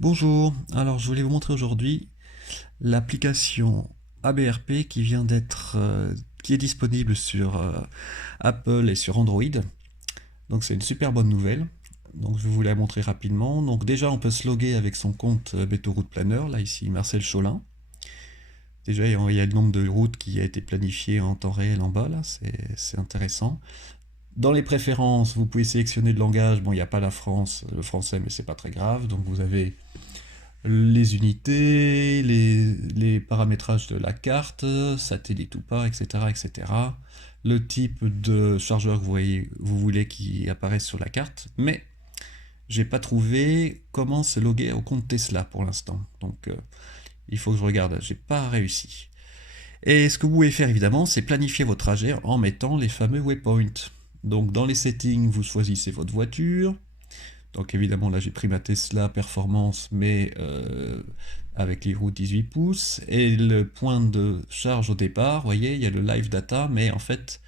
Bonjour, alors je voulais vous montrer aujourd'hui l'application ABRP qui est disponible sur Apple et sur Android. Donc c'est une super bonne nouvelle. Donc je vais vous la montrer rapidement. Donc déjà on peut se loguer avec son compte Route Planner, là ici Marcel Cholin. Déjà il y a le nombre de routes qui a été planifié en temps réel en bas là, c'est intéressant. Dans les préférences, vous pouvez sélectionner le langage. Bon, il n'y a pas le français, mais c'est pas très grave. Donc vous avez les unités, les paramétrages de la carte, satellite ou pas, etc., etc. Le type de chargeur que vous voulez qui apparaisse sur la carte, mais j'ai pas trouvé comment se loguer au compte Tesla pour l'instant. Donc il faut que je regarde, j'ai pas réussi. Et ce que vous pouvez faire évidemment, c'est planifier votre trajet en mettant les fameux waypoints. Donc dans les settings, vous choisissez votre voiture, donc évidemment, là j'ai pris ma Tesla Performance, mais avec les roues 18 pouces. Et le point de charge au départ, vous voyez, il y a le live data, mais en fait,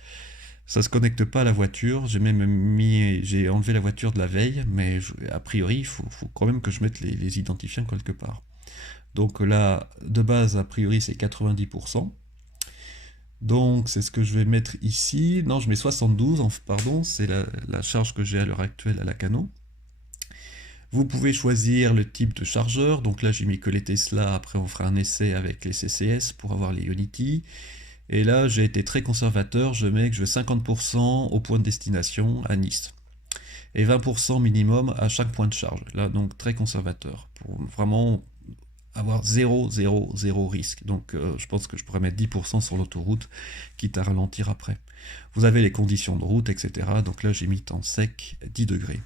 ça ne se connecte pas à la voiture. J'ai enlevé la voiture de la veille, mais a priori, il faut quand même que je mette les identifiants quelque part. Donc là, de base, a priori, c'est 90%. Donc c'est ce que je vais mettre ici. Non, je mets 72, pardon, c'est la charge que j'ai à l'heure actuelle à la Cano. Vous pouvez choisir le type de chargeur, donc là j'ai mis que les Tesla, après on fera un essai avec les CCS pour avoir les Unity. Et là j'ai été très conservateur, je mets que je veux 50% au point de destination à Nice. Et 20% minimum à chaque point de charge. Là donc très conservateur, pour vraiment avoir 0, 0, 0 risque. Donc je pense que je pourrais mettre 10% sur l'autoroute, quitte à ralentir après. Vous avez les conditions de route, etc. Donc là j'ai mis temps sec 10 degrés.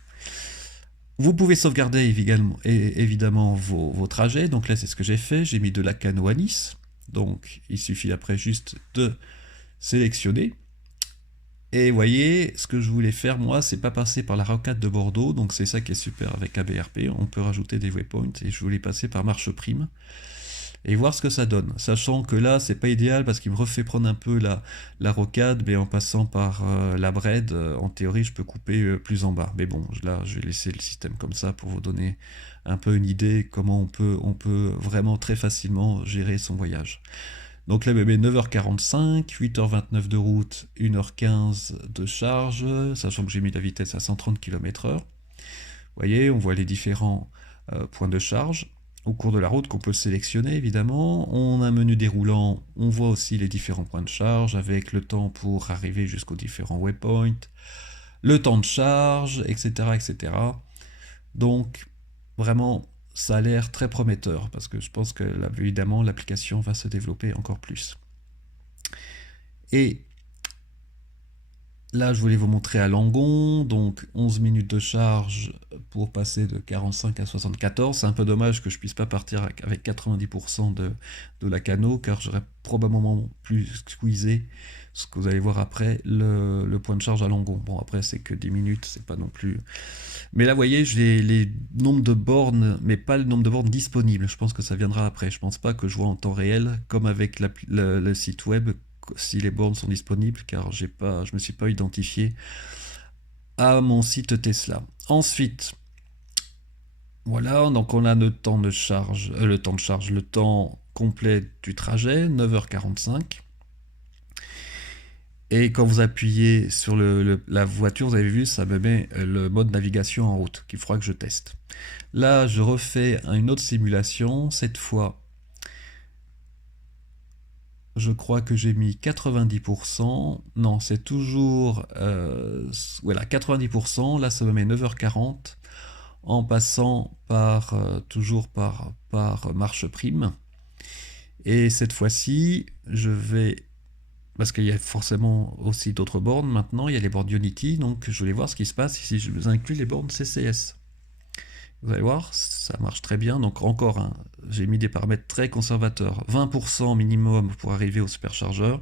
Vous pouvez sauvegarder évidemment vos trajets. Donc là, c'est ce que j'ai fait. J'ai mis de la Cano à Nice. Donc, il suffit après juste de sélectionner. Et vous voyez, ce que je voulais faire, moi, c'est pas passer par la rocade de Bordeaux. Donc, c'est ça qui est super avec ABRP. On peut rajouter des waypoints. Et je voulais passer par Marche Prime et voir ce que ça donne. Sachant que là, c'est pas idéal parce qu'il me refait prendre un peu la rocade, mais en passant par la Bred, en théorie, je peux couper plus en bas. Mais bon, là, je vais laisser le système comme ça pour vous donner un peu une idée comment on peut vraiment très facilement gérer son voyage. Donc là, bébé, 9h45, 8h29 de route, 1h15 de charge, sachant que j'ai mis la vitesse à 130 km/h. Vous voyez, on voit les différents points de charge au cours de la route qu'on peut sélectionner évidemment. On a un menu déroulant, on voit aussi les différents points de charge avec le temps pour arriver jusqu'aux différents waypoints, le temps de charge, etc. etc. Donc vraiment, ça a l'air très prometteur parce que je pense que évidemment l'application va se développer encore plus. Et là, je voulais vous montrer à Langon, donc 11 minutes de charge pour passer de 45 à 74. C'est un peu dommage que je puisse pas partir avec 90% de la Cano, car j'aurais probablement plus squeezé, ce que vous allez voir après, le point de charge à Langon. Bon, après, c'est que 10 minutes, c'est pas non plus... Mais là, vous voyez, j'ai les nombres de bornes, mais pas le nombre de bornes disponibles. Je pense que ça viendra après. Je pense pas que je vois en temps réel, comme avec le site web, si les bornes sont disponibles, car je me suis pas identifié à mon site Tesla. Ensuite, voilà, donc on a le temps complet du trajet, 9h45. Et quand vous appuyez sur la voiture, vous avez vu, ça me met le mode navigation en route, qu'il faudra que je teste. Là, je refais une autre simulation, cette fois je crois que j'ai mis 90%. Non, c'est toujours... voilà, 90%. Là, ça me met 9h40 en passant toujours par marche prime. Et cette fois-ci, je vais... Parce qu'il y a forcément aussi d'autres bornes maintenant. Il y a les bornes Unity. Donc, je voulais voir ce qui se passe si je vous inclus les bornes CCS. Vous allez voir, ça marche très bien. Donc encore, hein, j'ai mis des paramètres très conservateurs. 20% minimum pour arriver au superchargeur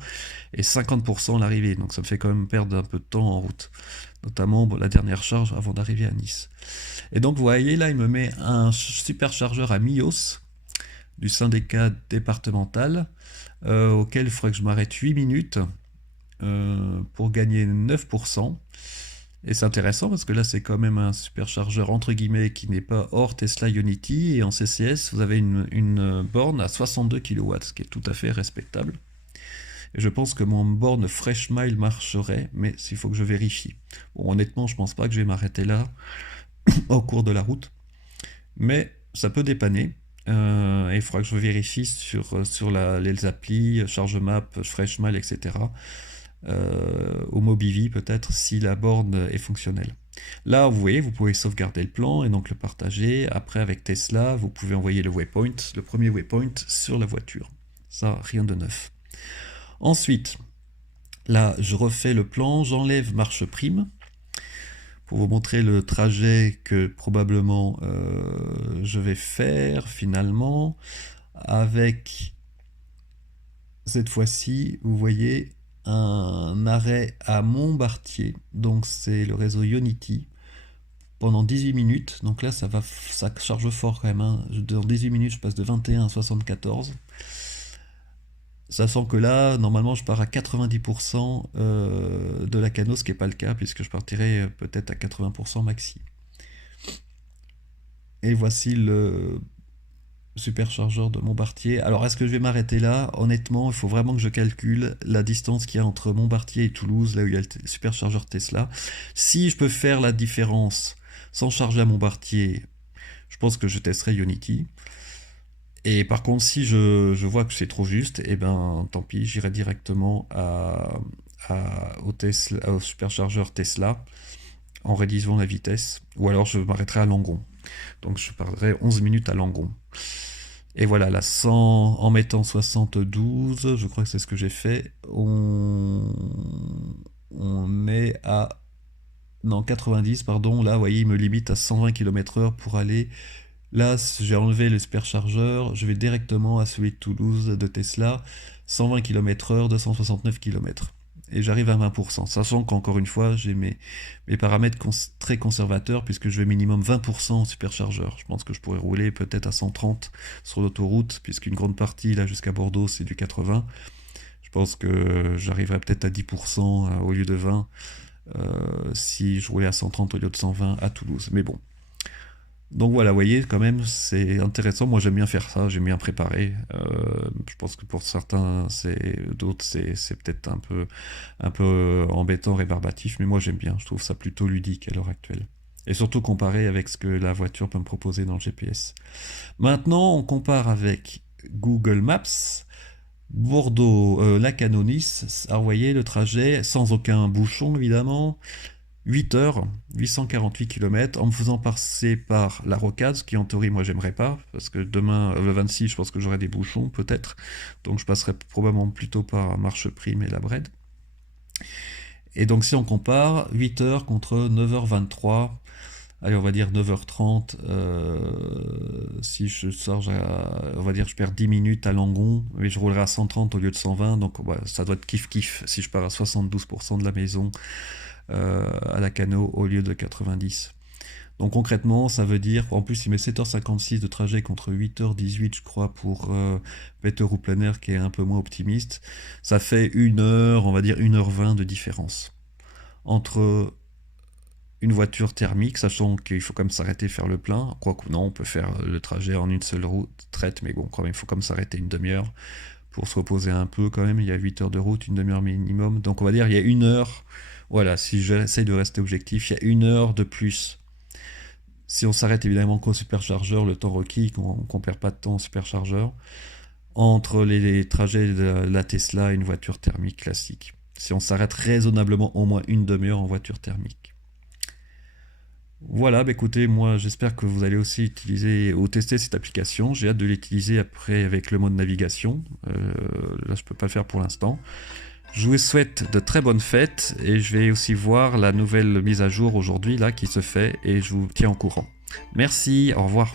et 50% à l'arrivée. Donc ça me fait quand même perdre un peu de temps en route. Notamment la dernière charge avant d'arriver à Nice. Et donc vous voyez là, il me met un superchargeur à Mios du syndicat départemental auquel il faudrait que je m'arrête 8 minutes pour gagner 9%. Et c'est intéressant parce que là, c'est quand même un superchargeur entre guillemets qui n'est pas hors Tesla Unity. Et en CCS, vous avez une borne à 62 kW, ce qui est tout à fait respectable. Et je pense que mon borne Freshmile marcherait, mais il faut que je vérifie. Bon, honnêtement, je pense pas que je vais m'arrêter là au cours de la route. Mais ça peut dépanner. Et il faudra que je vérifie sur les applis, ChargeMap, Freshmile, etc. Au Mobivi peut-être, si la borne est fonctionnelle. Là, vous voyez, vous pouvez sauvegarder le plan et donc le partager. Après, avec Tesla, vous pouvez envoyer le waypoint, le premier waypoint sur la voiture. Ça, rien de neuf. Ensuite, là, je refais le plan, j'enlève marche prime pour vous montrer le trajet que probablement je vais faire finalement avec cette fois-ci, vous voyez, un arrêt à Montbartier, donc c'est le réseau Unity, pendant 18 minutes. Donc là, ça charge fort quand même, hein. Dans 18 minutes, je passe de 21 à 74. Sachant que là, normalement, je pars à 90% de la cano, ce qui n'est pas le cas, puisque je partirai peut-être à 80% maxi. Et voici le superchargeur de Montbartier. Alors, est-ce que je vais m'arrêter là? Honnêtement, il faut vraiment que je calcule la distance qu'il y a entre Montbartier et Toulouse, là où il y a le superchargeur Tesla. Si je peux faire la différence sans charger à Montbartier, je pense que je testerai Unity. Et par contre, si je vois que c'est trop juste, et ben tant pis, j'irai directement au superchargeur Tesla en réduisant la vitesse, ou alors je m'arrêterai à Langon. Donc je perdrai 11 minutes à Langon. Et voilà, là, en mettant 72, je crois que c'est ce que j'ai fait, on est à... Non, 90, pardon, là, vous voyez, il me limite à 120 km/h pour aller... Là, j'ai enlevé le superchargeur, je vais directement à celui de Toulouse de Tesla, 120 km/h, 269 km. Et j'arrive à 20%, sachant qu'encore une fois, j'ai mes paramètres très conservateurs, puisque je vais minimum 20% au superchargeur. Je pense que je pourrais rouler peut-être à 130 sur l'autoroute, puisqu'une grande partie, là jusqu'à Bordeaux, c'est du 80. Je pense que j'arriverai peut-être à 10% au lieu de 20, si je roulais à 130 au lieu de 120 à Toulouse. Mais bon. Donc voilà, vous voyez, quand même, c'est intéressant. Moi, j'aime bien faire ça, j'aime bien préparer. Je pense que pour certains, d'autres, c'est peut-être un peu embêtant, rébarbatif, mais moi, j'aime bien. Je trouve ça plutôt ludique à l'heure actuelle. Et surtout comparé avec ce que la voiture peut me proposer dans le GPS. Maintenant, on compare avec Google Maps. Bordeaux, Lacanau-Nice. Alors, vous voyez, le trajet, sans aucun bouchon, évidemment. 8 heures, 848 km, en me faisant passer par la Rocade, ce qui en théorie moi j'aimerais pas, parce que demain, le 26, je pense que j'aurai des bouchons peut-être, donc je passerai probablement plutôt par Marche Prime et la Brède. Et donc si on compare, 8 heures contre 9h23, allez on va dire 9h30, si je charge on va dire je perds 10 minutes à Langon, mais je roulerai à 130 au lieu de 120, donc ouais, ça doit être kiff-kiff si je pars à 72% de la maison, à Lacanau au lieu de 90. Donc concrètement, ça veut dire, en plus il met 7h56 de trajet contre 8h18 je crois pour Peter Ruplaner qui est un peu moins optimiste. Ça fait 1 heure, on va dire 1h20 de différence entre une voiture thermique, sachant qu'il faut quand même s'arrêter faire le plein, quoique non, on peut faire le trajet en une seule route traite, mais bon, quand même, il faut comme s'arrêter une demi-heure pour se reposer un peu quand même, il y a 8 heures de route, une demi-heure minimum, donc on va dire il y a 1 heure. Voilà, si j'essaye de rester objectif, il y a 1 heure de plus. Si on s'arrête évidemment qu'au superchargeur, le temps requis, qu'on ne perd pas de temps au superchargeur, entre les trajets de la Tesla et une voiture thermique classique. Si on s'arrête raisonnablement au moins une demi-heure en voiture thermique. Voilà, bah écoutez, moi j'espère que vous allez aussi utiliser ou tester cette application. J'ai hâte de l'utiliser après avec le mode navigation. Là, je ne peux pas le faire pour l'instant. Je vous souhaite de très bonnes fêtes et je vais aussi voir la nouvelle mise à jour aujourd'hui là qui se fait et je vous tiens au courant. Merci, au revoir.